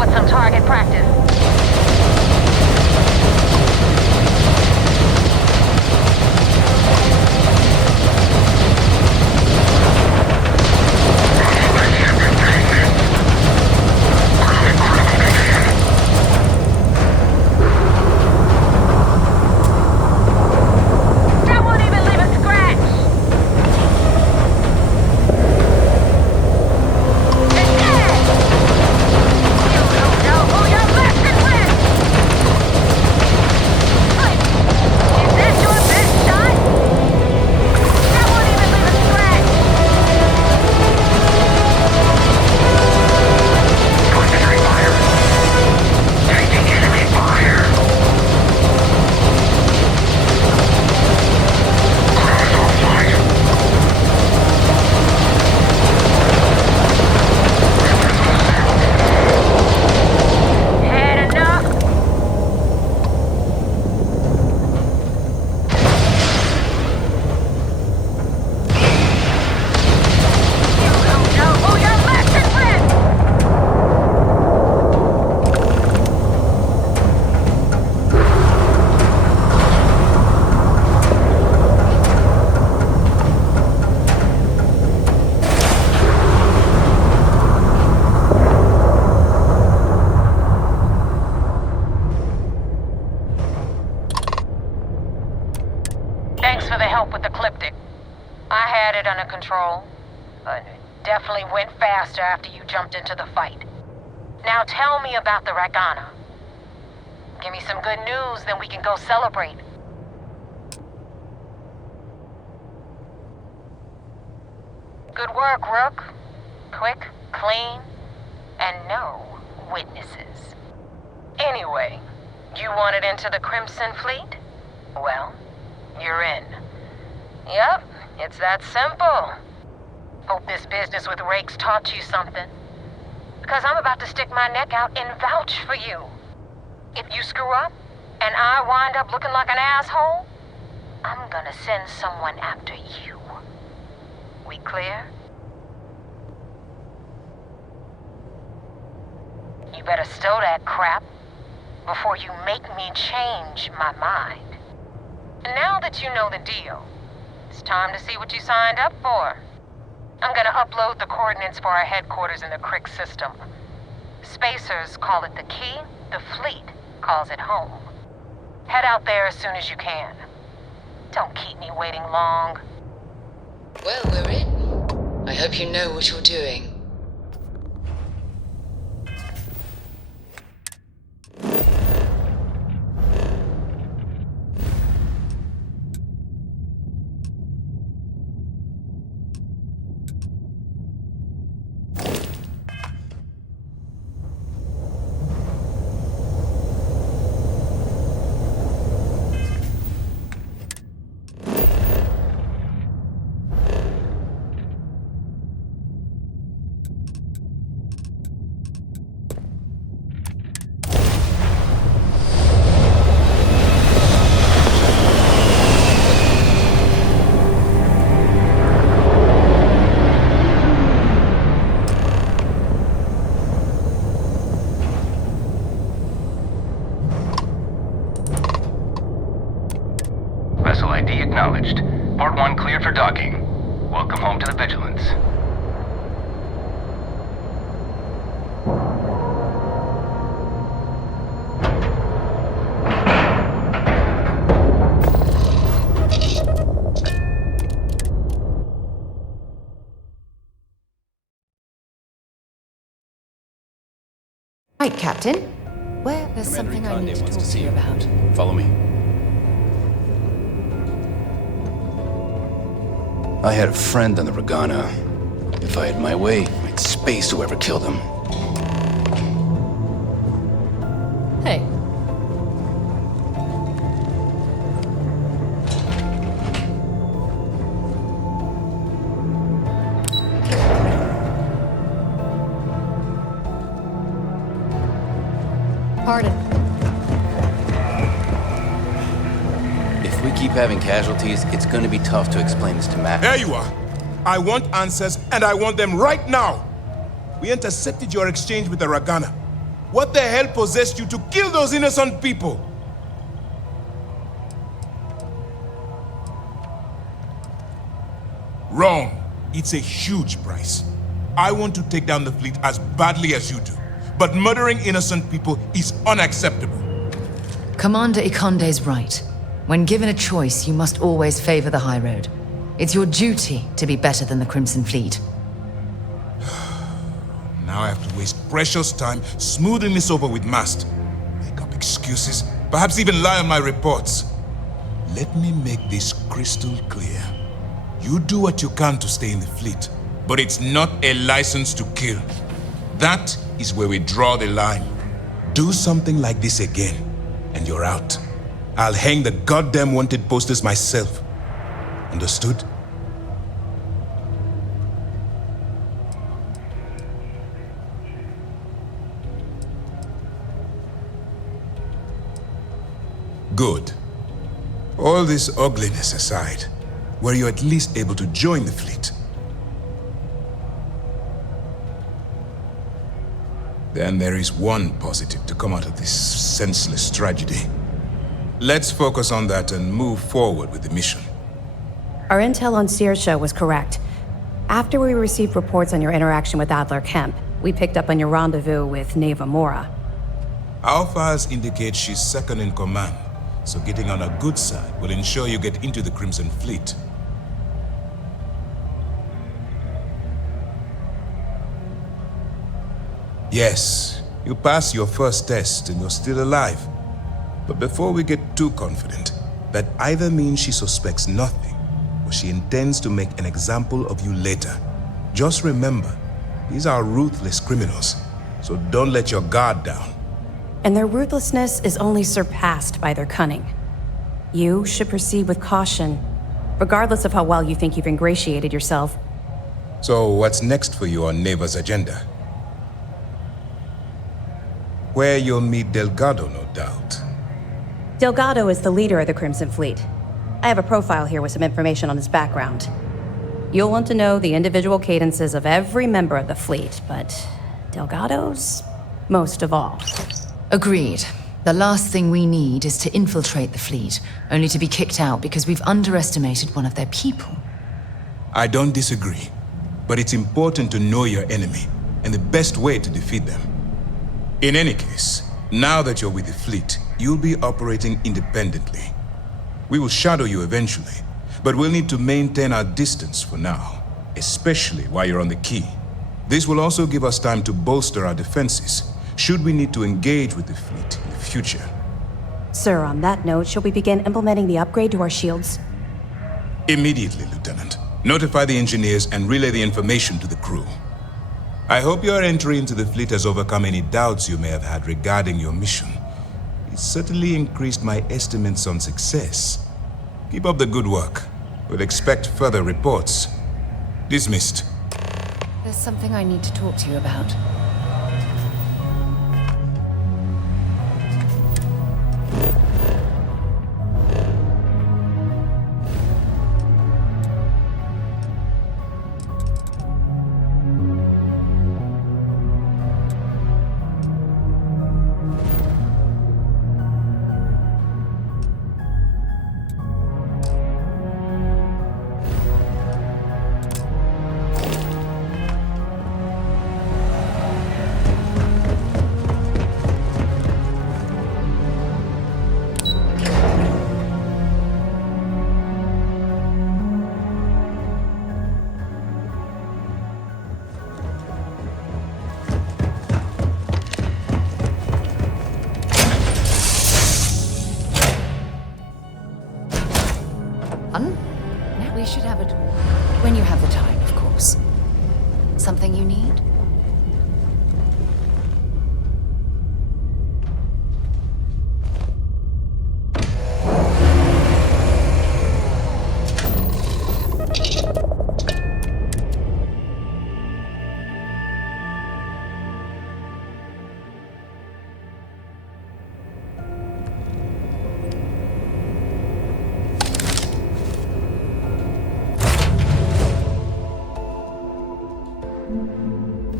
with some target practice. Control. Definitely went faster after you jumped into the fight. Now tell me about the Ragana. Give me some good news, then we can go celebrate. Good work, Rook. Quick, clean, and no witnesses. Anyway, you wanted into the Crimson Fleet? Well, you're in. Yep. It's that simple. Hope this business with Rakes taught you something. Because I'm about to stick my neck out and vouch for you. If you screw up, and I wind up looking like an asshole, I'm gonna send someone after you. We clear? You better stow that crap before you make me change my mind. And now that you know the deal, it's time to see what you signed up for. I'm gonna upload the coordinates for our headquarters in the Crick system. Spacers call it the key, the fleet calls it home. Head out there as soon as you can. Don't keep me waiting long. Well, we're in. I hope you know what you're doing. Vessel ID acknowledged. Port 1 cleared for docking. Welcome home to the Vigilance. Right, Captain. There's something I need to talk to you about. Follow me. I had a friend on the Ragana. If I had my way, I'd space whoever killed him. Hey. Pardon. If we keep having casualties, it's going to be tough to explain this to Matt. There you are. I want answers, and I want them right now. We intercepted your exchange with the Ragana. What the hell possessed you to kill those innocent people? Wrong. It's a huge price. I want to take down the fleet as badly as you do. But murdering innocent people is unacceptable. Commander Ikonde's right. When given a choice, you must always favor the high road. It's your duty to be better than the Crimson Fleet. Now I have to waste precious time smoothing this over with Mast. Make up excuses, perhaps even lie on my reports. Let me make this crystal clear. You do what you can to stay in the fleet, but it's not a license to kill. That is where we draw the line. Do something like this again, and you're out. I'll hang the goddamn wanted posters myself. Understood? Good. All this ugliness aside, were you at least able to join the fleet? Then there is one positive to come out of this senseless tragedy. Let's focus on that and move forward with the mission. Our intel on Saoirse was correct. After we received reports on your interaction with Adler Kemp, we picked up on your rendezvous with Neva Mora. Our files indicate she's second in command, so getting on her good side will ensure you get into the Crimson Fleet. Yes, you passed your first test and you're still alive. But before we get too confident, that either means she suspects nothing, or she intends to make an example of you later. Just remember, these are ruthless criminals, so don't let your guard down. And their ruthlessness is only surpassed by their cunning. You should proceed with caution, regardless of how well you think you've ingratiated yourself. So what's next for you on Neva's agenda? Where you'll meet Delgado, no doubt. Delgado is the leader of the Crimson Fleet. I have a profile here with some information on his background. You'll want to know the individual cadences of every member of the fleet, but Delgado's most of all. Agreed. The last thing we need is to infiltrate the fleet, only to be kicked out because we've underestimated one of their people. I don't disagree, but it's important to know your enemy and the best way to defeat them. In any case, now that you're with the fleet, you'll be operating independently. We will shadow you eventually, but we'll need to maintain our distance for now, especially while you're on the key. This will also give us time to bolster our defenses, should we need to engage with the fleet in the future. Sir, on that note, shall we begin implementing the upgrade to our shields? Immediately, Lieutenant. Notify the engineers and relay the information to the crew. I hope your entry into the fleet has overcome any doubts you may have had regarding your mission. It certainly increased my estimates on success. Keep up the good work. We'll expect further reports. Dismissed. There's something I need to talk to you about. We should have a talk. When you have the time, of course. Something you need?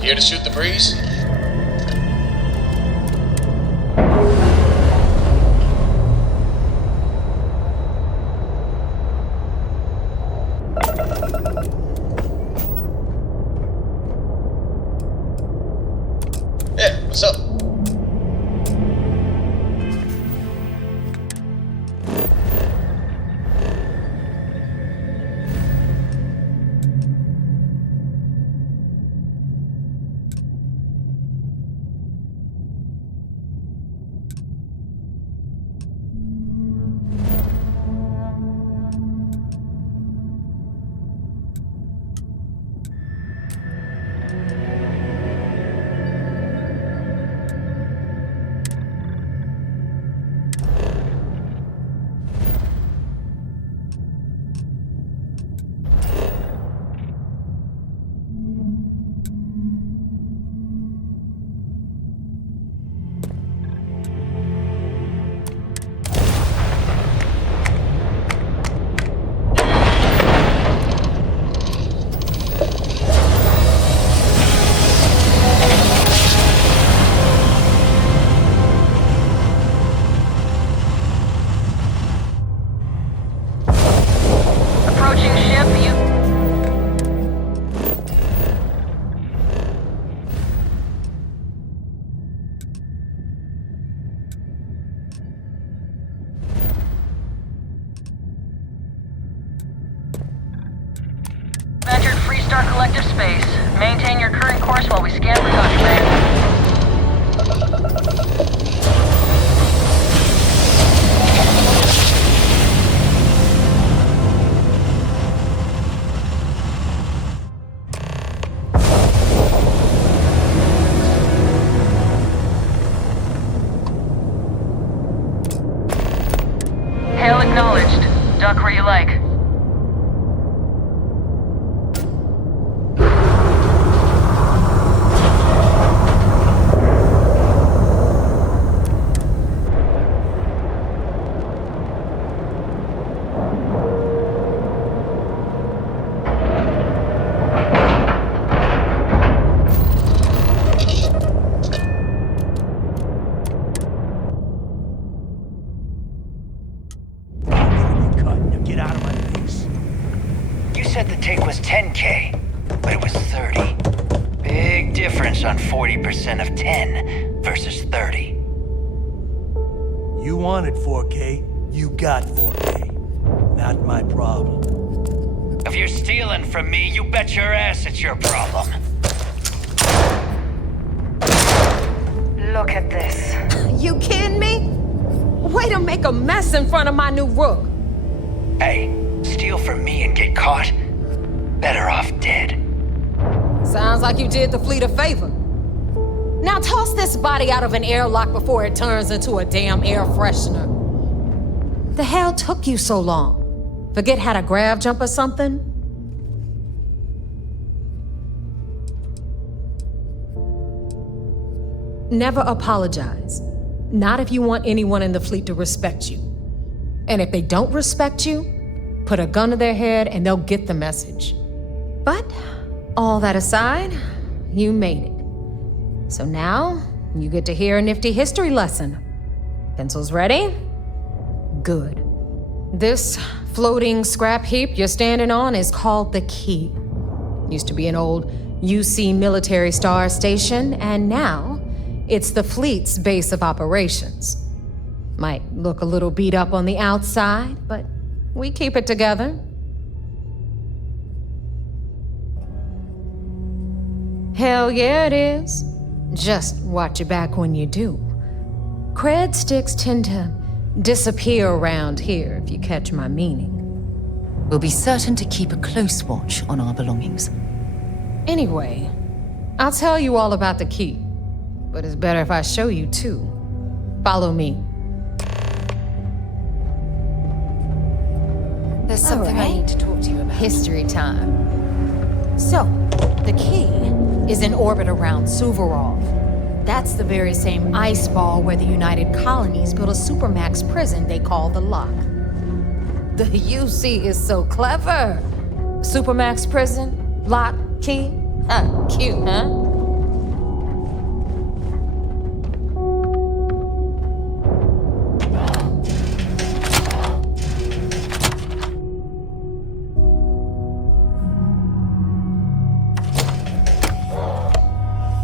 Here to shoot the breeze? Freestar Collective space. Maintain your current course while we scan for contraband. Hail acknowledged. Dock where you like. Get out of my face. You said the take was 10K, but it was 30. Big difference on 40% of 10 versus 30. You wanted 4K, you got 4K. Not my problem. If you're stealing from me, you bet your ass it's your problem. Look at this. You kidding me? Way to make a mess in front of my new rook. Hey, steal from me and get caught? Better off dead. Sounds like you did the fleet a favor. Now toss this body out of an airlock before it turns into a damn air freshener. The hell took you so long? Forget how to grav jump or something? Never apologize. Not if you want anyone in the fleet to respect you. And if they don't respect you, put a gun to their head and they'll get the message. But, all that aside, you made it. So now, you get to hear a nifty history lesson. Pencils ready? Good. This floating scrap heap you're standing on is called the Key. Used to be an old UC military star station, and now it's the fleet's base of operations. Might look a little beat up on the outside, but we keep it together. Hell yeah, it is. Just watch your back when you do. Cred sticks tend to disappear around here, if you catch my meaning. We'll be certain to keep a close watch on our belongings. Anyway, I'll tell you all about the Key, but it's better if I show you too. Follow me. There's something I need to talk to you about. History time. So, the Key is in orbit around Suvorov. That's the very same ice ball where the United Colonies built a supermax prison they call the Lock. The UC is so clever. Supermax prison, Lock, Key. Cute, huh?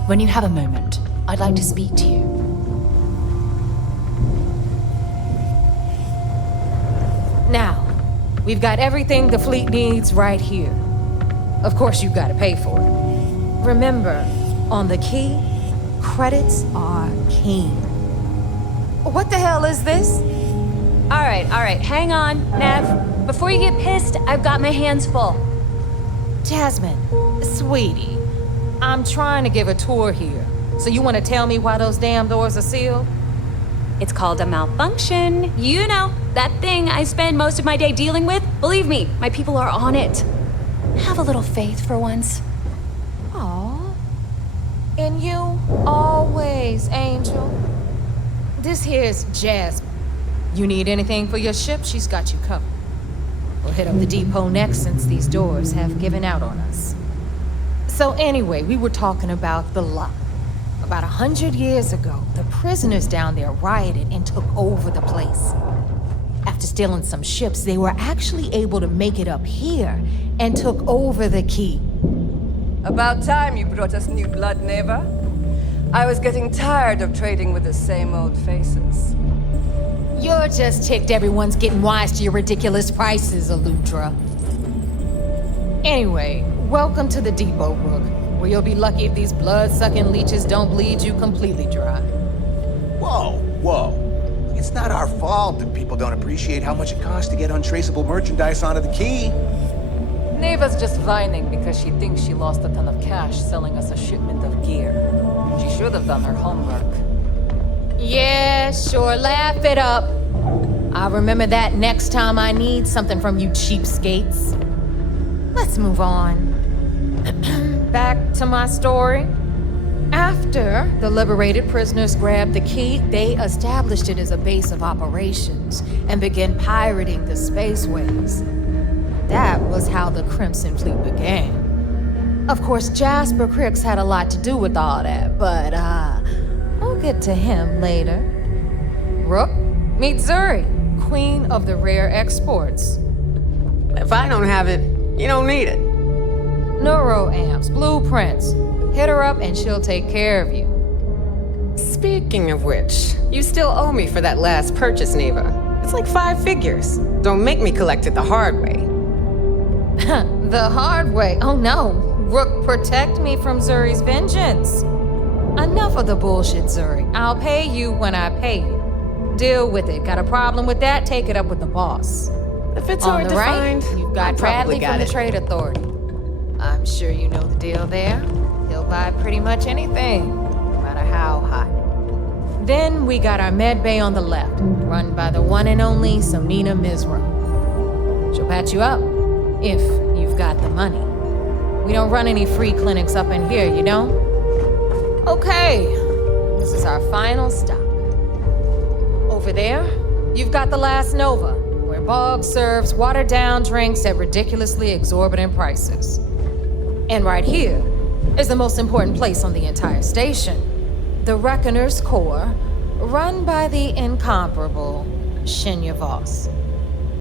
When you have a moment, I'd like to speak to you. Now, we've got everything the fleet needs right here. Of course, you've got to pay for it. Remember, on the Key, credits are king. What the hell is this? All right, hang on, Nev. Before you get pissed, I've got my hands full. Jasmine, sweetie, I'm trying to give a tour here. So you want to tell me why those damn doors are sealed? It's called a malfunction. You know, that thing I spend most of my day dealing with. Believe me, my people are on it. Have a little faith for once. Aw. In you, always, Angel. This here's Jasmine. You need anything for your ship, she's got you covered. We'll hit up the depot next since these doors have given out on us. So anyway, we were talking about the Lock. About 100 years ago, the prisoners down there rioted and took over the place. After stealing some ships, they were actually able to make it up here and took over the Key. About time you brought us new blood, neighbor. I was getting tired of trading with the same old faces. You're just ticked everyone's getting wise to your ridiculous prices, Aludra. Anyway, Welcome to the depot, Rook, where you'll be lucky if these blood-sucking leeches don't bleed you completely dry. Whoa, whoa. It's not our fault that people don't appreciate how much it costs to get untraceable merchandise onto the key. Neva's just whining because she thinks she lost a ton of cash selling us a shipment of gear. She should have done her homework. Yeah, sure, laugh it up. I'll remember that next time I need something from you cheapskates. Let's move on. Back to my story. After the liberated prisoners grabbed the key, they established it as a base of operations and began pirating the spaceways. That was how the Crimson Fleet began. Of course, Jasper Cricks had a lot to do with all that, but we'll get to him later. Rook, meet Zuri, queen of the rare exports. If I don't have it, you don't need it. Neuroamps, blueprints. Hit her up and she'll take care of you. Speaking of which, you still owe me for that last purchase, Neva. It's like 5 figures. Don't make me collect it the hard way. The hard way? Oh no. Rook, protect me from Zuri's vengeance. Enough of the bullshit, Zuri. I'll pay you when I pay you. Deal with it. Got a problem with that? Take it up with the boss. If it's On hard the to right, find, you've got Bradley from the it. Trade Authority. I'm sure you know the deal there. He'll buy pretty much anything, no matter how hot. Then we got our med bay on the left, run by the one and only Samina Mizra. She'll patch you up, if you've got the money. We don't run any free clinics up in here, you don't? Okay, this is our final stop. Over there, you've got the Last Nova, where Bog serves watered-down drinks at ridiculously exorbitant prices. And right here is the most important place on the entire station, the Reckoner's Core, run by the incomparable Shinya Voss.